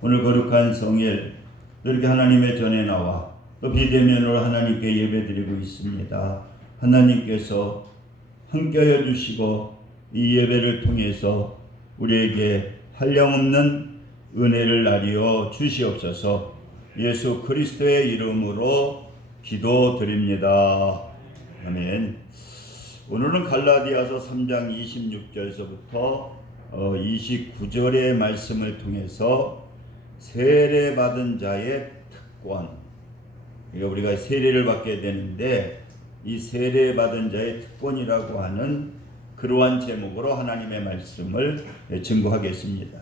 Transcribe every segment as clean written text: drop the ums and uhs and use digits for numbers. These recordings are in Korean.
오늘 거룩한 성일 이렇게 하나님의 전에 나와 또 비대면으로 하나님께 예배드리고 있습니다. 하나님께서 함께하여 주시고 이 예배를 통해서 우리에게 한량없는 은혜를 나리어 주시옵소서. 예수 그리스도의 이름으로 기도드립니다. 아멘. 오늘은 갈라디아서 3장 26절서부터 29절의 말씀을 통해서 세례받은 자의 특권, 그러니까 우리가 세례를 받게 되는데 이 세례받은 자의 특권이라고 하는 그러한 제목으로 하나님의 말씀을 증거하겠습니다.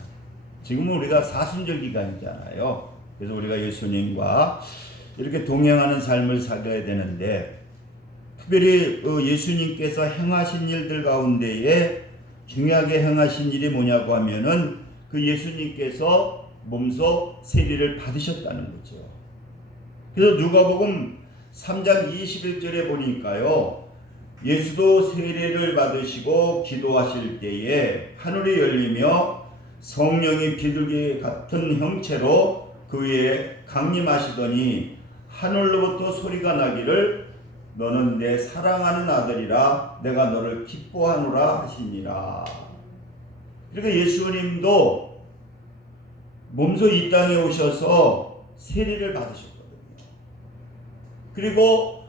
지금은 우리가 사순절 기간이잖아요. 그래서 우리가 예수님과 이렇게 동행하는 삶을 살아야 되는데, 특별히 예수님께서 행하신 일들 가운데에 중요하게 행하신 일이 뭐냐고 하면은 그 예수님께서 몸소 세례를 받으셨다는 거죠. 그래서 누가복음 3장 21절에 보니까요, 예수도 세례를 받으시고 기도하실 때에 하늘이 열리며 성령이 비둘기 같은 형체로 그 위에 강림하시더니 하늘로부터 소리가 나기를 너는 내 사랑하는 아들이라 내가 너를 기뻐하노라 하시니라. 그러니까 예수님도 몸소 이 땅에 오셔서 세례를 받으셨거든요. 그리고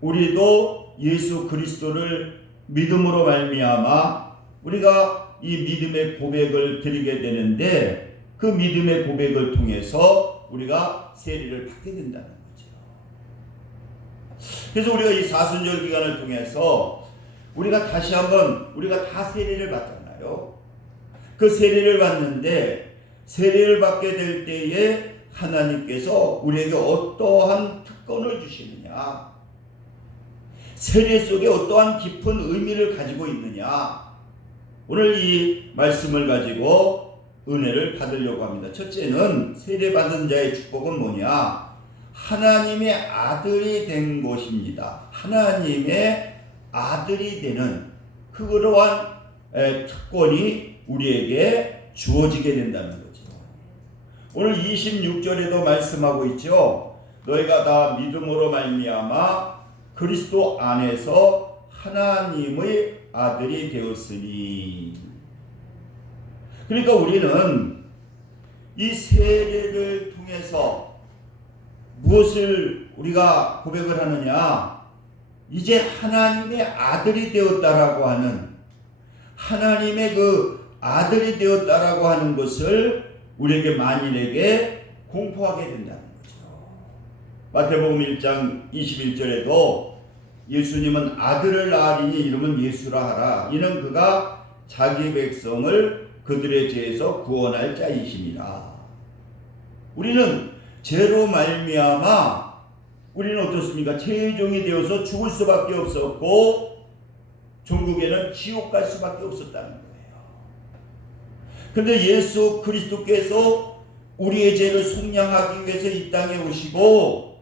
우리도 예수 그리스도를 믿음으로 말미암아 우리가 이 믿음의 고백을 드리게 되는데, 그 믿음의 고백을 통해서 우리가 세례를 받게 된다는 거죠. 그래서 우리가 이 사순절 기간을 통해서 우리가 다시 한번 우리가 다 세례를 받잖아요. 그 세례를 받는데 세례를 받게 될 때에 하나님께서 우리에게 어떠한 특권을 주시느냐, 세례 속에 어떠한 깊은 의미를 가지고 있느냐, 오늘 이 말씀을 가지고 은혜를 받으려고 합니다. 첫째는 세례받은 자의 축복은 뭐냐? 하나님의 아들이 된 것입니다. 하나님의 아들이 되는 그러한 특권이 우리에게 주어지게 된다는 거죠. 오늘 26절에도 말씀하고 있죠. 너희가 다 믿음으로 말미암아 그리스도 안에서 하나님의 아들이 되었으니. 그러니까 우리는 이 세례를 통해서 무엇을 우리가 고백을 하느냐? 이제 하나님의 아들이 되었다라고 하는, 하나님의 그 아들이 되었다라고 하는 것을 우리에게 만인에게 공포하게 된다는 거죠. 마태복음 1장 21절에도 예수님은 아들을 낳으리니 이름은 예수라 하라. 이는 그가 자기 백성을 그들의 죄에서 구원할 자이심이라. 우리는 죄로 말미암아 우리는 어떻습니까? 죄의 종이 되어서 죽을 수밖에 없었고 종국에는 지옥 갈 수밖에 없었다는 거예요. 그런데 예수 그리스도께서 우리의 죄를 속량하기 위해서 이 땅에 오시고,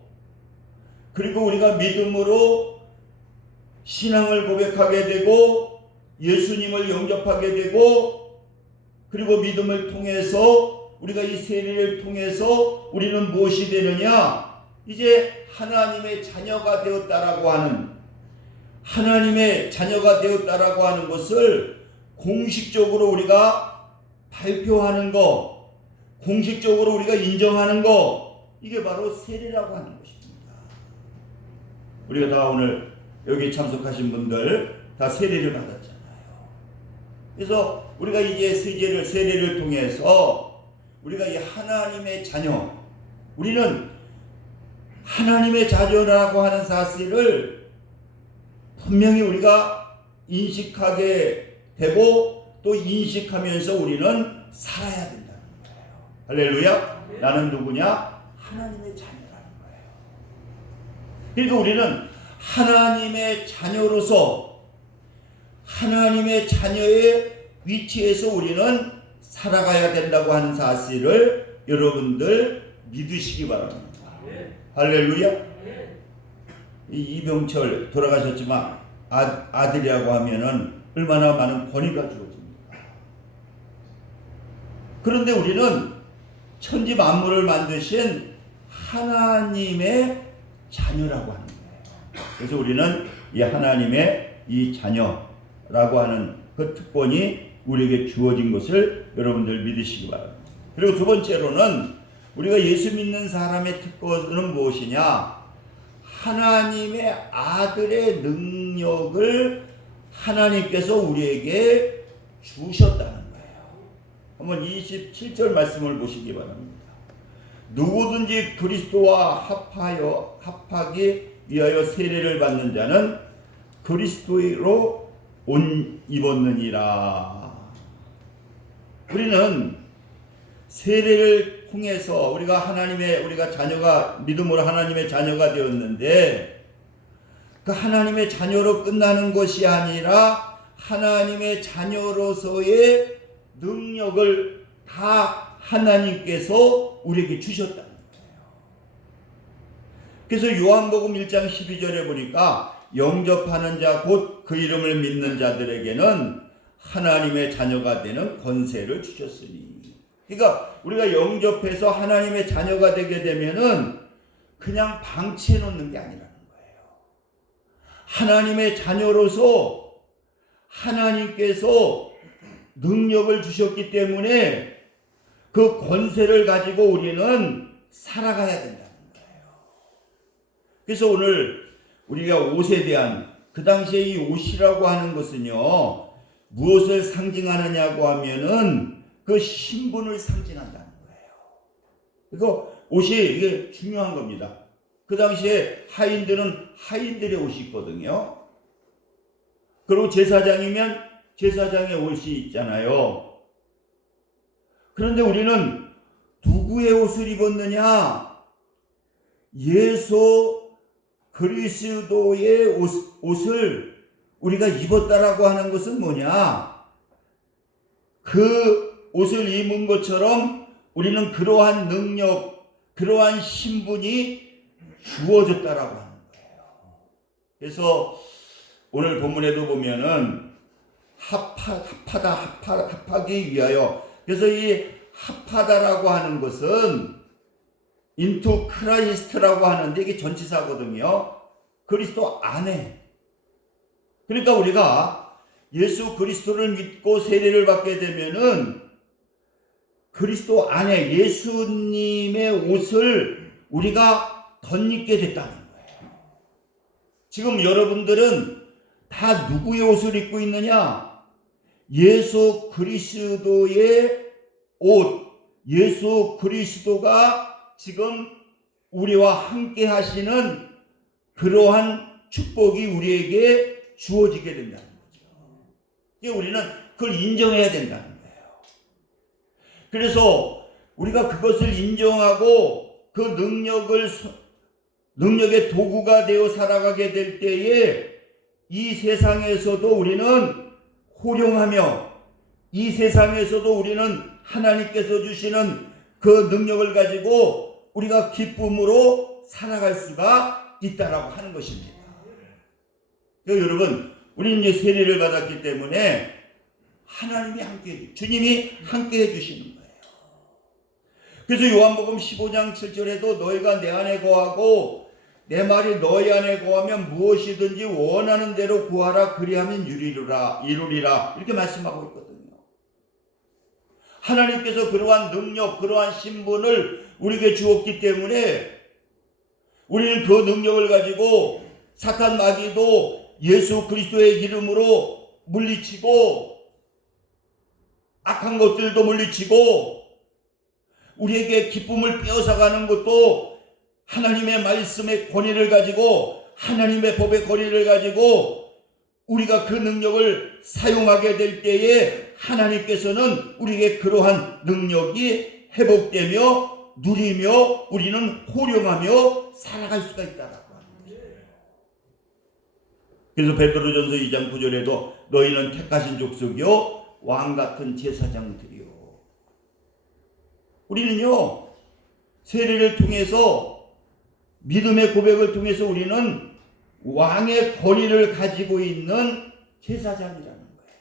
그리고 우리가 믿음으로 신앙을 고백하게 되고 예수님을 영접하게 되고, 그리고 믿음을 통해서 우리가 이 세례를 통해서 우리는 무엇이 되느냐? 이제 하나님의 자녀가 되었다라고 하는, 하나님의 자녀가 되었다라고 하는 것을 공식적으로 우리가 발표하는 것, 공식적으로 우리가 인정하는 것, 이게 바로 세례라고 하는 것입니다. 우리가 다 오늘 여기 참석하신 분들 다 세례를 받았잖아요. 그래서 우리가 이제 세례를 통해서 우리가 이 하나님의 자녀, 우리는 하나님의 자녀라고 하는 사실을 분명히 우리가 인식하게 되고 또 인식하면서 우리는 살아야 된다는 거예요. 할렐루야. 나는 누구냐? 하나님의 자녀라는 거예요. 그러니까 우리는 하나님의 자녀로서 하나님의 자녀의 위치에서 우리는 살아가야 된다고 하는 사실을 여러분들 믿으시기 바랍니다. 할렐루야. 이병철 돌아가셨지만 아들이라고 하면은 얼마나 많은 권위가 주어집니까? 그런데 우리는 천지 만물을 만드신 하나님의 자녀라고 하는 거예요. 그래서 우리는 이 하나님의 이 자녀라고 하는 그 특권이 우리에게 주어진 것을 여러분들 믿으시기 바랍니다. 그리고 두 번째로는 우리가 예수 믿는 사람의 특권은 무엇이냐? 하나님의 아들의 능력을 하나님께서 우리에게 주셨다는 거예요. 한번 27절 말씀을 보시기 바랍니다. 누구든지 그리스도와 합하기 위하여 세례를 받는 자는 그리스도로 옷 입었느니라. 우리는 세례를 통해서 우리가 자녀가 믿음으로 하나님의 자녀가 되었는데 그 하나님의 자녀로 끝나는 것이 아니라 하나님의 자녀로서의 능력을 다 하나님께서 우리에게 주셨다는 거예요. 그래서 요한복음 1장 12절에 보니까 영접하는 자 곧 그 이름을 믿는 자들에게는 하나님의 자녀가 되는 권세를 주셨으니. 그러니까 우리가 영접해서 하나님의 자녀가 되게 되면은 그냥 방치해 놓는 게 아니라는 거예요. 하나님의 자녀로서 하나님께서 능력을 주셨기 때문에 그 권세를 가지고 우리는 살아가야 된다는 거예요. 그래서 오늘 우리가 옷에 대한 그 당시에 이 옷이라고 하는 것은요, 무엇을 상징하느냐고 하면은 그 신분을 상징한다는 거예요. 그리고 옷이 이게 중요한 겁니다. 그 당시에 하인들은 하인들의 옷이 있거든요. 그리고 제사장이면 제사장의 옷이 있잖아요. 그런데 우리는 누구의 옷을 입었느냐? 예수 그리스도의 옷을 우리가 입었다라고 하는 것은 뭐냐? 그 옷을 입은 것처럼 우리는 그러한 능력, 그러한 신분이 주어졌다라고 하는 거예요. 그래서 오늘 본문에도 보면은 합하기 위하여. 그래서 이 합하다라고 하는 것은 into Christ라고 하는데 이게 전치사거든요. 그리스도 안에. 그러니까 우리가 예수 그리스도를 믿고 세례를 받게 되면은 그리스도 안에 예수님의 옷을 우리가 덧입게 됐다는 거예요. 지금 여러분들은 다 누구의 옷을 입고 있느냐? 예수 그리스도의 옷, 예수 그리스도가 지금 우리와 함께 하시는 그러한 축복이 우리에게 주어지게 된다는 거죠. 우리는 그걸 인정해야 된다는 거예요. 그래서 우리가 그것을 인정하고 그 능력의 도구가 되어 살아가게 될 때에 이 세상에서도 우리는 호령하며 이 세상에서도 우리는 하나님께서 주시는 그 능력을 가지고 우리가 기쁨으로 살아갈 수가 있다라고 하는 것입니다. 여러분, 우리는 이제 세례를 받았기 때문에 하나님이 함께, 주님이 함께 해주시는 거예요. 그래서 요한복음 15장 7절에도 너희가 내 안에 거하고 내 말이 너희 안에 거하면 무엇이든지 원하는 대로 구하라 그리하면 이루리라 이렇게 말씀하고 있거든요. 하나님께서 그러한 능력, 그러한 신분을 우리에게 주었기 때문에 우리는 그 능력을 가지고 사탄 마귀도 예수 그리스도의 이름으로 물리치고 악한 것들도 물리치고 우리에게 기쁨을 빼앗아가는 것도 하나님의 말씀의 권위를 가지고 하나님의 법의 권위를 가지고 우리가 그 능력을 사용하게 될 때에 하나님께서는 우리에게 그러한 능력이 회복되며 누리며 우리는 호령하며 살아갈 수가 있다라고 하는 거예요. 그래서 베드로전서 2장 9절에도 너희는 택하신 족속이요 왕같은 제사장들이요. 우리는요 세례를 통해서 믿음의 고백을 통해서 우리는 왕의 권위를 가지고 있는 제사장이라는 거예요.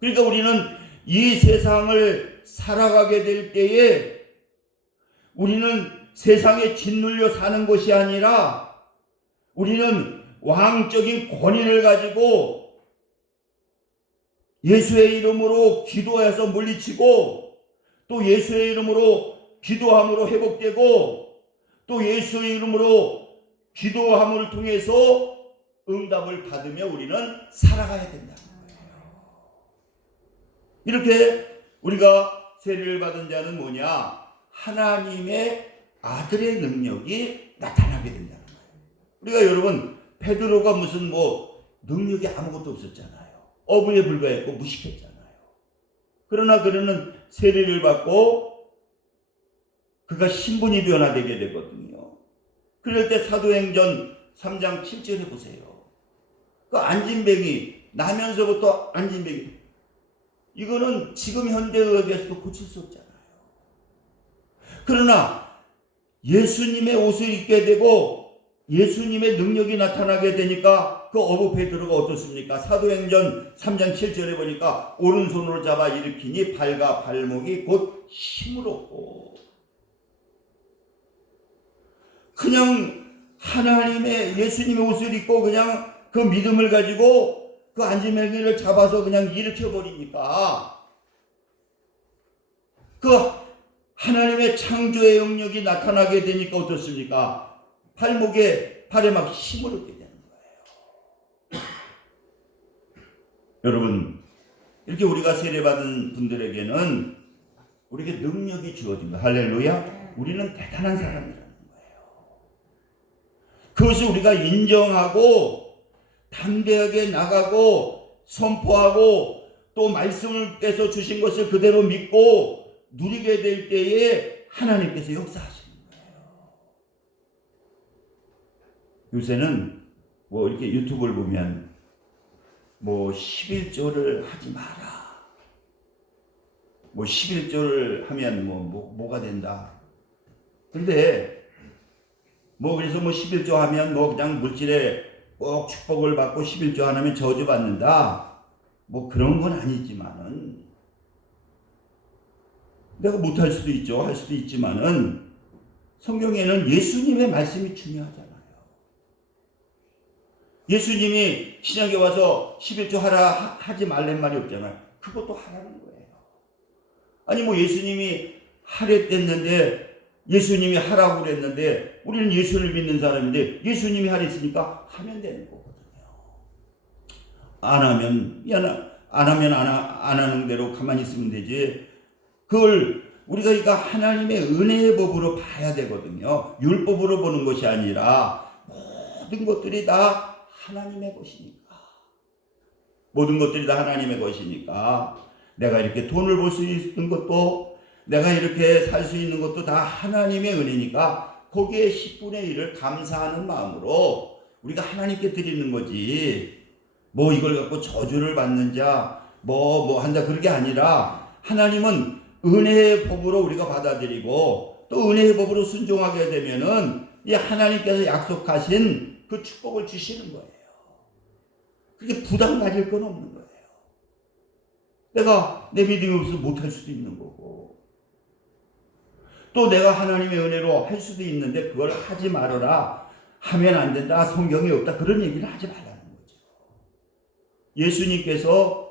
그러니까 우리는 이 세상을 살아가게 될 때에 우리는 세상에 짓눌려 사는 것이 아니라 우리는 왕적인 권위를 가지고 예수의 이름으로 기도해서 물리치고 또 예수의 이름으로 기도함으로 회복되고 또 예수의 이름으로 기도함을 통해서 응답을 받으며 우리는 살아가야 된다는 거예요. 이렇게 우리가 세례를 받은 자는 뭐냐? 하나님의 아들의 능력이 나타나게 된다는 거예요. 우리가 여러분 베드로가 무슨 능력이 아무것도 없었잖아요. 어부에 불과했고 무식했잖아요. 그러나 그는 세례를 받고 그가 신분이 변화되게 되거든요. 그럴 때 사도행전 3장 7절에 보세요. 그 안진뱅이, 나면서부터 안진뱅이, 이거는 지금 현대의학에서도 고칠 수 없잖아요. 그러나 예수님의 옷을 입게 되고 예수님의 능력이 나타나게 되니까 그 어부 베드로가 어떻습니까? 사도행전 3장 7절에 보니까 오른손으로 잡아 일으키니 발과 발목이 곧 힘을 얻고, 그냥 하나님의 예수님의 옷을 입고 그냥 그 믿음을 가지고 그 안진뱅이를 잡아서 그냥 일으켜버리니까 그 하나님의 창조의 영역이 나타나게 되니까 어떻습니까? 발에 막 힘을 얻게 되는 거예요. 여러분, 이렇게 우리가 세례받은 분들에게는 우리에게 능력이 주어진 거예요. 할렐루야. 우리는 대단한 사람이라는 거예요. 그것을 우리가 인정하고 담대하게 나가고 선포하고 또 말씀을께서 주신 것을 그대로 믿고 누리게 될 때에 하나님께서 역사하시는 거예요. 요새는 이렇게 유튜브를 보면 11조를 하지 마라. 11조를 하면 뭐가 된다. 근데 그래서 11조 하면 그냥 물질에 꼭 축복을 받고 11조 안 하면 저주받는다. 그런 건 아니지만은 내가 못할 수도 있죠. 할 수도 있지만은 성경에는 예수님의 말씀이 중요하잖아요. 예수님이 신약에 와서 11조 하라 하지 말란 말이 없잖아요. 그것도 하라는 거예요. 아니 예수님이 하랬댔는데 예수님이 하라고 그랬는데 우리는 예수를 믿는 사람인데 예수님이 하랬으니까 하면 되는 거거든요. 안 하면 안 하는 대로 가만히 있으면 되지. 그걸 우리가 하나님의 은혜의 법으로 봐야 되거든요. 율법으로 보는 것이 아니라 모든 것들이 다 하나님의 것이니까. 모든 것들이 다 하나님의 것이니까 내가 이렇게 돈을 벌 수 있는 것도 내가 이렇게 살 수 있는 것도 다 하나님의 은혜니까 거기에 10분의 1을 감사하는 마음으로 우리가 하나님께 드리는 거지. 이걸 갖고 저주를 받는 자 한다 그런 게 아니라 하나님은 은혜의 법으로 우리가 받아들이고 또 은혜의 법으로 순종하게 되면은 이 하나님께서 약속하신 그 축복을 주시는 거예요. 그게 부담 가질 건 없는 거예요. 내가 내 믿음이 없어서 못할 수도 있는 거고 또 내가 하나님의 은혜로 할 수도 있는데 그걸 하지 말아라, 하면 안 된다, 성경에 없다, 그런 얘기를 하지 말라는 거죠. 예수님께서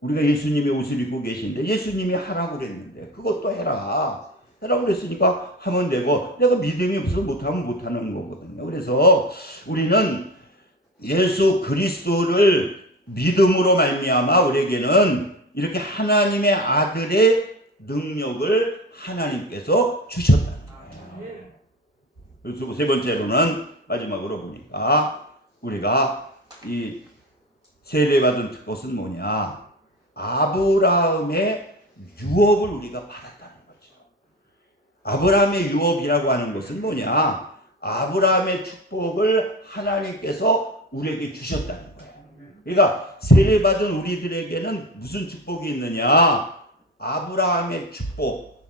우리가 예수님의 옷을 입고 계신데 예수님이 하라고 그랬는데 그것도 해라. 하라고 그랬으니까 하면 되고 내가 믿음이 없어서 못하면 못하는 거거든요. 그래서 우리는 예수 그리스도를 믿음으로 말미암아 우리에게는 이렇게 하나님의 아들의 능력을 하나님께서 주셨다는 거예요. 그래서 세 번째로는 마지막으로 보니까 우리가 이 세례받은 것은 뭐냐? 아브라함의 유업을 우리가 받았다는 거죠. 아브라함의 유업이라고 하는 것은 뭐냐? 아브라함의 축복을 하나님께서 우리에게 주셨다는 거예요. 그러니까 세례받은 우리들에게는 무슨 축복이 있느냐? 아브라함의 축복.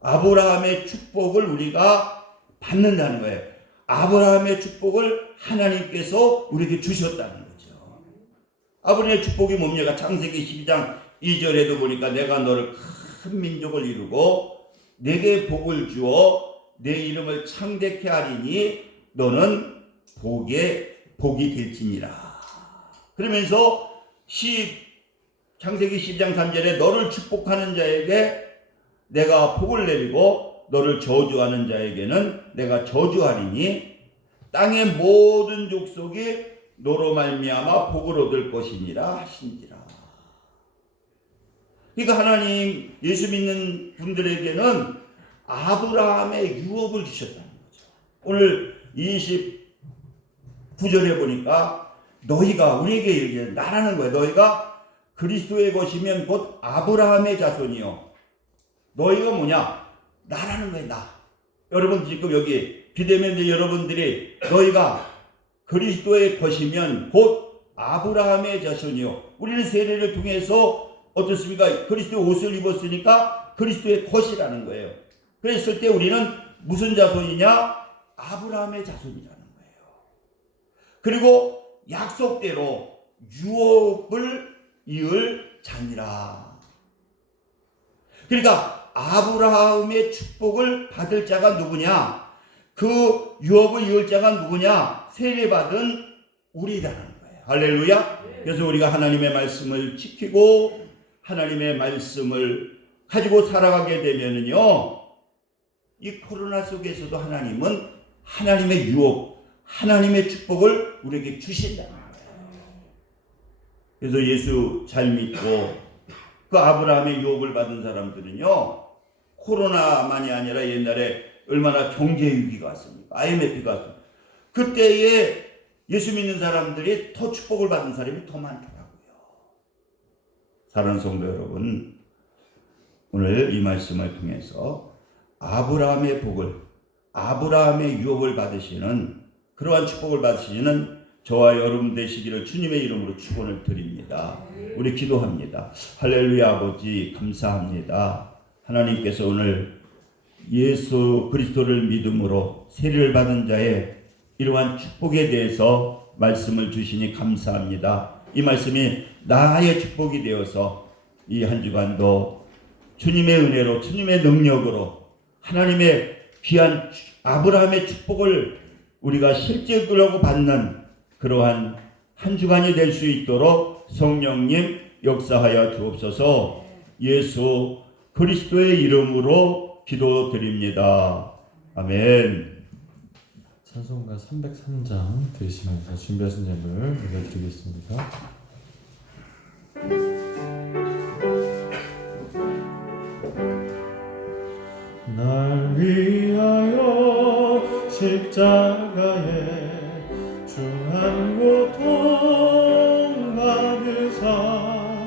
아브라함의 축복을 우리가 받는다는 거예요. 아브라함의 축복을 하나님께서 우리에게 주셨다는 거죠. 아브라함의 축복이 뭡니까? 창세기 12장 2절에도 보니까 내가 너를 큰 민족을 이루고 내게 복을 주어 내 이름을 창대케 하리니 너는 복이 될지니라. 그러면서 창세기 12장 3절에 너를 축복하는 자에게 내가 복을 내리고 너를 저주하는 자에게는 내가 저주하리니 땅의 모든 족속이 너로 말미암아 복을 얻을 것이니라 하신지라. 그러니까 하나님 예수 믿는 분들에게는 아브라함의 유업을 주셨다는 거죠. 오늘 29절에 보니까 너희가 우리에게 이르기를 나라는 거예요. 너희가 그리스도의 것이면 곧 아브라함의 자손이요. 너희가 뭐냐? 나라는 거예요. 나. 여러분 지금 여기 비대면 여러분들이 너희가 그리스도의 것이면 곧 아브라함의 자손이요. 우리는 세례를 통해서 어떻습니까? 그리스도의 옷을 입었으니까 그리스도의 것이라는 거예요. 그랬을 때 우리는 무슨 자손이냐? 아브라함의 자손이라는 거예요. 그리고 약속대로 유업을 이을 자니라. 그러니까 아브라함의 축복을 받을 자가 누구냐? 그 유업을 이을 자가 누구냐? 세례받은 우리라는 거예요. 할렐루야. 그래서 우리가 하나님의 말씀을 지키고 하나님의 말씀을 가지고 살아가게 되면은요, 이 코로나 속에서도 하나님은 하나님의 유업, 하나님의 축복을 우리에게 주신다는 거예요. 그래서 예수 잘 믿고 그 아브라함의 유업을 받은 사람들은요, 코로나만이 아니라 옛날에 얼마나 경제 위기가 왔습니까? IMF가 왔습니다. 그때에 예수 믿는 사람들이 더 축복을 받은 사람이 더 많더라고요. 사랑하는 성도 여러분, 오늘 이 말씀을 통해서 아브라함의 복을, 아브라함의 유업을 받으시는, 그러한 축복을 받으시는 저와 여러분 되시기를 주님의 이름으로 축원을 드립니다. 우리 기도합니다. 할렐루야. 아버지 감사합니다. 하나님께서 오늘 예수 그리스도를 믿음으로 세례를 받은 자의 이러한 축복에 대해서 말씀을 주시니 감사합니다. 이 말씀이 나의 축복이 되어서 이 한 주간도 주님의 은혜로, 주님의 능력으로 하나님의 귀한 아브라함의 축복을 우리가 실제로 받는 그러한 한 주간이 될 수 있도록 성령님 역사하여 주옵소서. 예수 그리스도의 이름으로 기도드립니다. 아멘. 찬송가 303장 들으시면서 준비하신 예물 올려드리겠습니다. 날 위하여 십자가에 중한 고통 받으사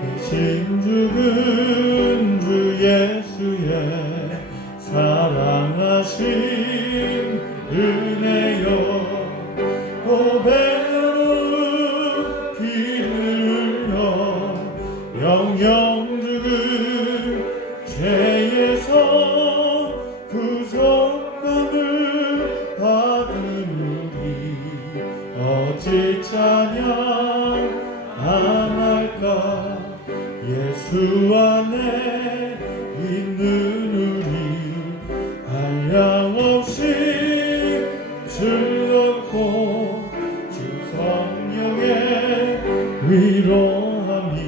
대신 죽은 주 예수의 사랑하신 은혜여 고배로 피를 흘려 영영 죽은 죄에서 구속감을 받으니 어찌 찬양 안 할까. 예수 안에 있는 우리 한량없이 즐겁고 주 성령의 위로함이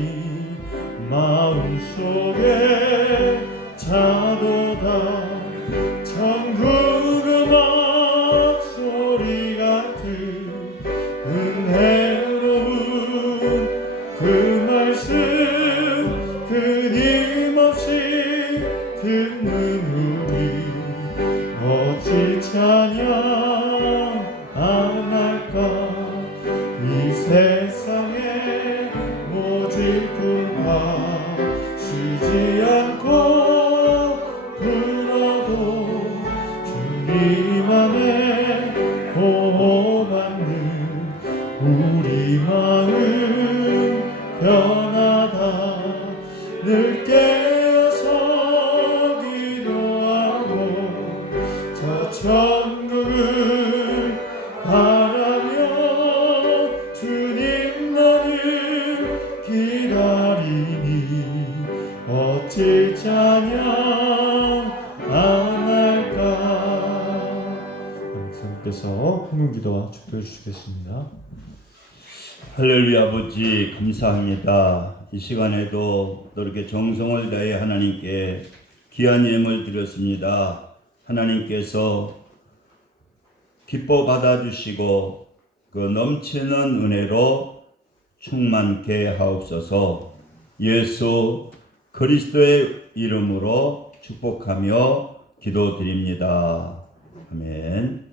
마음속에 차도다. 천국 음악 소리 같은 은혜로운 그 말씀 끊임없이 듣는 우리 어찌 찬양 안 할까. 이 세상에 오직 불파 쉬지 않고 불어도 주님 안에 보호받는 우리 마음 변하다. 늘 깨어서 기도 목사님께서 헌금기도와 축도해 주시겠습니다. 할렐루야. 아버지 감사합니다. 이 시간에도 또 이렇게 정성을 다해 하나님께 귀한 예물 드렸습니다. 하나님께서 기뻐 받아주시고 그 넘치는 은혜로 충만케 하옵소서. 예수 그리스도의 이름으로 축복하며 기도드립니다. 아멘.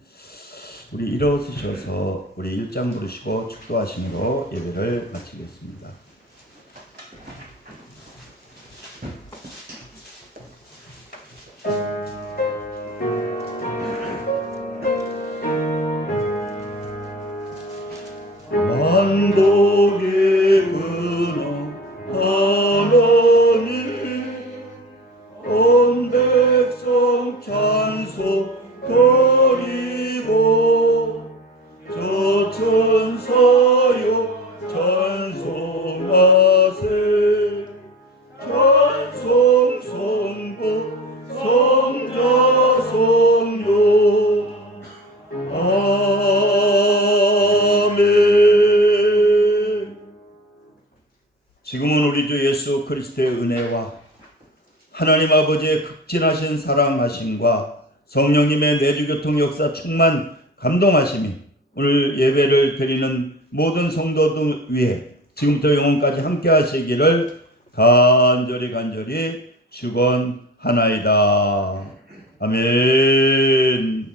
우리 일어서셔서 우리 일장 부르시고 축도하심으로 예배를 마치겠습니다. 만복의 근원 하나님 온 백성 찬송 드리고 저 천사여 찬송하세 찬송 성부 성자 성령 아멘. 지금은 우리 주 예수 그리스도의 은혜와 하나님 아버지의 극진하신 사랑하심과 성령님의 내주교통 역사 충만 감동하심이 오늘 예배를 드리는 모든 성도들 위해 지금부터 영원까지 함께 하시기를 간절히 축원하나이다. 아멘.